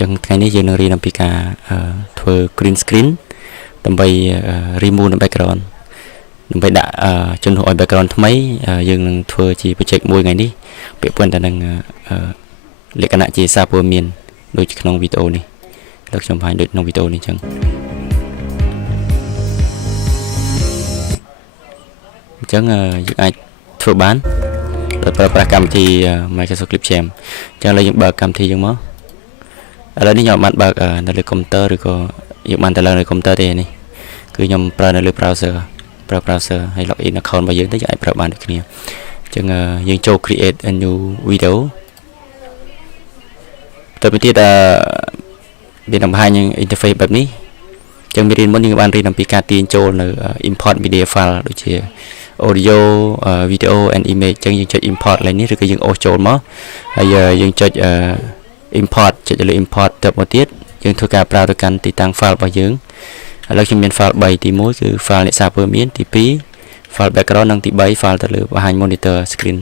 ចឹងថ្ងៃនេះយើងនឹងរៀនអំពីការធ្វើ green screen ដើម្បី remove នៅ background ដើម្បីដាក់ជំនួសឲ្យ background ថ្មីយើងនឹងធ្វើជា project មួយថ្ងៃនេះពាក់ព័ន្ធទៅនឹងលក្ខណៈជាសារព័ត៌មានដូចក្នុងវីដេអូនេះលើកខ្ញុំបង្ហាញដូចក្នុងវីដេអូនេះចឹងយើងអាចធ្វើបានដោយប្រើប្រាស់កម្មវិធី Microsoft Clipchamp ចឹងឥឡូវយើងបើកកម្មវិធីយើងមកឥឡូវនេះខ្ញុំបានបើកនៅលើកុំព្យូទ័រឬក៏យើងបានទៅឡើងលើកុំព្យូទ័រទេនេះគឺខ្ញុំប្រើនៅលើ browser ប្រើ browser ហើយ login account របស់យើងទៅយើងអាចប្រើបានដូចគ្នាអញ្ចឹងយើងចូល create a new video ទៅទៀតវានឹងបង្ហាញ interface បែបនេះអញ្ចឹងមេរៀនមុនយើងបានរៀនអំពីការទាញចូលនៅ import media file ដូចជា audio video and image អញ្ចឹងយើងចុច import ឡើងនេះឬក៏យើងអូសចូលមកហើយយើងចុចimport ចុចលើ import ទៅមកទៀតយើងធ្វើការប្រើទៅកាន់ទីតាំង file របស់យើងឥឡូវខ្ញុំមាន file 3ទី1គឺ file អ្នកសារព័ត៌មានទី2 file background និងទី3 file ទៅលើបង្ហាញ monitor screen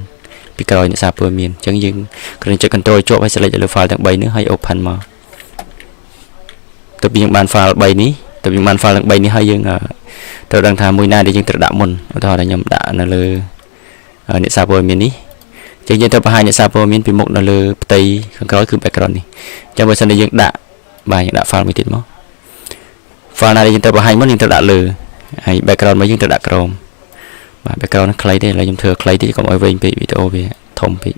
ពីក្រោយអ្នកសារព័ត៌មានអញ្ចឹងយើងគ្រាន់ចុច control ជាប់ហើយ select លើ file ទាំង3នេះហើយ open មកទៅយើងបាន file 3នេះទៅយើងបាន file ទាំង3នេះហើយយើងត្រូវដឹងថាមួយណាដែលយើងត្រូវដាក់មុនឧទាហរណ៍ថាខ្ញុំដាក់នៅលើអ្នកសារព័ត៌មាននេះអញ្ចឹងយើងត្រូវបង្ហាញអ្នកសារព័ត៌មានពីមុខនៅលើផ្ទៃខាងក្រោយគឺ background នេះអញ្ចឹងបើសិនជាយើងដាក់បាទយើងដាក់ file មួយទៀតមក file ណាដែលយើងត្រូវបង្ហាញមុនយើងត្រូវដាក់លើហើយ background មកយើងត្រូវដាក់ក្រោមបាទ background ខ្លីទេឥឡូវខ្ញុំធ្វើខ្លីតិចកុំឲ្យវែងពេកវីដេអូវាធំពេក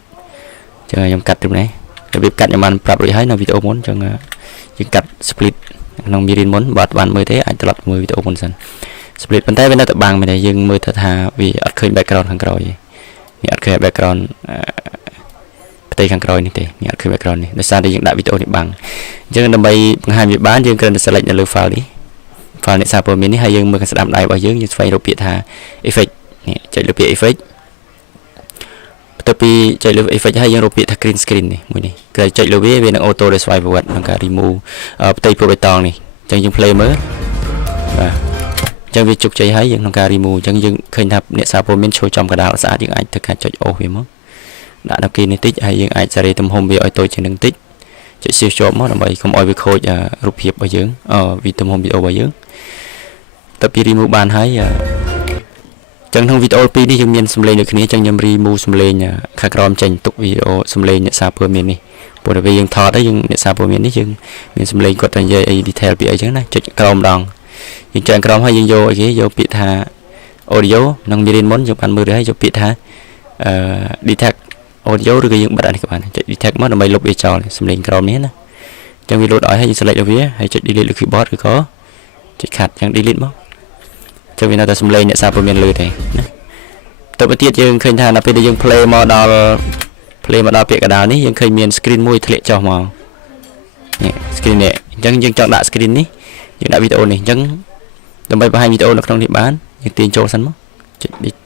អញ្ចឹងខ្ញុំកាត់ត្រឹមនេះរបៀបកាត់ខ្ញុំបានប្រាប់រួចហើយនៅវីដេអូមុនអញ្ចឹងយើងកាត់ split ក្នុងមេរៀនមុនបើអត់បានមើលទេអាចត្រឡប់មើលវីដេអូមុនសិន split ប៉ុន្តែវានៅតែបាំងមែនទេយើងមើលថាវាអត់ឃើញ background ខាងក្រោយទេនេះអត់ឃើញ background ផ្ទៃខាងក្រោយនេះទេនេះអត់ឃើញ background នេះដោយសារតែយើងដាក់វីដេអូនេះបាំងអញ្ចឹងដើម្បីបង្ហាញវាបានយើងគ្រាន់តែ select នៅលើ file នេះ file អ្នកសារព័ត៌មាននេះហើយយើងមើលខាងស្ដាំដៃរបស់យើងស្វែងរកពាក្យថា effect នេះចុចលើពាក្យ effect បន្ទាប់ពីចុចលើ effect ហើយយើងរកពាក្យថា green screen នេះមួយនេះគឺចុចលើវានឹង auto swipe វត្តក្នុងការ remove ផ្ទៃពណ៌បៃតងនេះអញ្ចឹងយើង play មើលបាទអញ្ចឹងវាជោគជ័យហើយយើងក្នុងការ remove អញ្ចឹងយើងឃើញថាអ្នកសារព័ត៌មានឈរចំកណ្ដាលស្អាតយើងអាចធ្វើការចុចអូសវាមកដាក់នៅគេនេះតិចហើយយើងអាចសេរីទំហំវាឲ្យតូចជាងនឹងតិចចុច shift ជាប់មកដើម្បីកុំឲ្យវាខូចរូបភាពរបស់យើងវាទំហំវីដេអូរបស់យើងតើពី remove បានហើយអញ្ចឹងក្នុងវីដេអូ2នេះយើងមានសំឡេងដូចគ្នាអញ្ចឹងខ្ញុំ remove សំឡេងខាងក្រោមចេញទុកវីដេអូសំឡេងអ្នកសារព័ត៌មាននេះព្រោះតែពេលយើងថតហើយយើងអ្នកសារព័ត៌មាននេះយើងមានសំឡេងគាត់តែនិយាយអី detail ពីអីចឹងណាចុចក្រោមម្ដងយើងចុចក្រោមហើយយើងយកអីគេយកពាក្យថា audio និងមេរៀនមុនយើងបានមើលទៅហើយយកពាក្យថា detect audio ឬក៏យើងបិទអានេះក៏បានចុច detect មកដើម្បីលុបវាចោលសំឡេងក្រោមនេះណាអញ្ចឹងវាលោតឲ្យហើយយើង select វាហើយចុច delete លើ keyboard ឬក៏ចុច cut អញ្ចឹង delete មកចុចវានៅតែសំឡេងអ្នកសារព័ត៌មានលើទេណាតទៅទៀតយើងឃើញថាដល់ពេលដែលយើង play មកដល់ពាក្យកណ្ដាលនេះយើងឃើញមាន screen មួយធ្លាក់ចុះមកនេះ screen នេះអញ្ចឹងយើងចង់ដាក់ screen នេះយើងដាក់វីដេអូនេះអញ្ចឹងដើម្បីបង្ហាញវីដេអូនៅក្នុងនេះបានយើងទាញចូលសិនមកចុច delete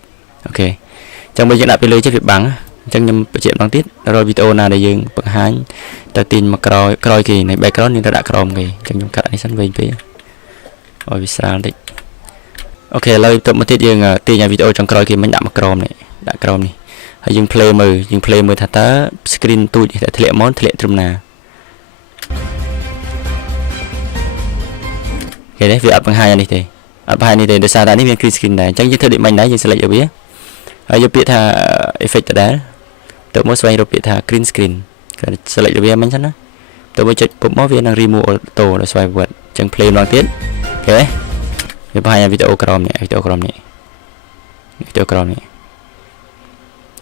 អូខេអញ្ចឹងបើយើងដាក់ពីលើចិត្តវាបាំងអញ្ចឹងខ្ញុំបញ្ជាក់ម្ដងទៀតរាល់វីដេអូណាដែលយើងបង្ហាញទៅទាញមកក្រោយគេនៃ background យើងទៅដាក់ក្រោមគេអញ្ចឹងខ្ញុំកាត់នេះសិនវែងពេកឲ្យវាស្រាលតិចអូខេឥឡូវទៅមកទៀតយើងទាញឲ្យវីដេអូចុងក្រោយគេមិនដាក់មកក្រោមនេះដាក់ក្រោមនេះហើយយើង play មើលថាតើ screen ទូចដែលធ្លាក់មកធ្លាក់ត្រឹមណាគេនេះវាអត់បង្ហាញអានេះទេអត់បង្ហាញនេះទេដោយសារតែនេះមាន green screen ដែរអញ្ចឹងយើងធ្វើដូចមិនដែរយើង select ឲ្យវាហើយយកពាក្យថា effect ដដែលទៅមកស្វែងរកពាក្យថា green screen គឺ select វាមិនចឹងណាទៅមកចុចពុំមកវានឹង remove auto ដោយស្វ័យប្រវត្តិអញ្ចឹង play ម្ដងទៀតអូខេវាបង្ហាញវីដេអូក្រោមនេះវីដេអូក្រោមនេះអញ្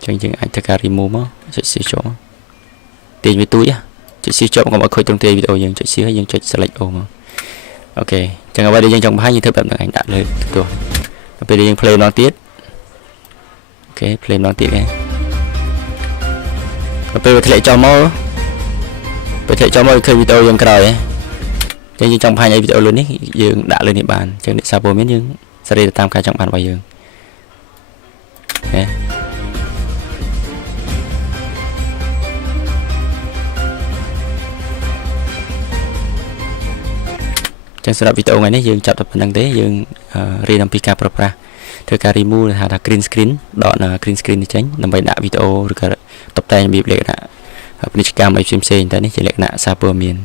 ចឹងយើងអាចធ្វើការ remove មកចុច shift ចូលទាញវាទូចចុច shift ចូលកុំឲ្យខូចទ្រង់ទ្រាយវីដេអូយើងចុច shift ហើយយើងចុច select all មកអូខេអញ្ចឹងអ្វីដែលយើងចង់បង្ហាញយើងធ្វើបែបហ្នឹងឯងដាក់លើទូដល់ពេលដែលយើង play ម្ដងទៀតអូខេ play ម្ដងទៀតឯងដល់ពេលវាធ្លាក់ចុះមកឃើញវីដេអូយើងក្រោយអញ្ចឹងយើងចង់បង្ហាញឲ្យវីដេអូលើនេះយើងដាក់លើនេះបានអញ្ចឹងអ្នកសារព័ត៌មានយើងសេរីទៅតាមការចង់បានរបស់យើងណាចឹងសម្រាប់វីដេអូថ្ងៃនេះយើងចាប់តែប៉ុណ្្នឹងទេយើងរៀនអំពីការប្រើប្រាស់ធ្វើការ remove ថា green screen ដក green screen នេះចេញដើម្បីដាក់វីដេអូឬក៏តុបតែងរបៀបលក្ខណៈ ពាណិជ្ជកម្មអីផ្សេងៗតែនេះជាលក្ខណៈសារព័ត៌មាន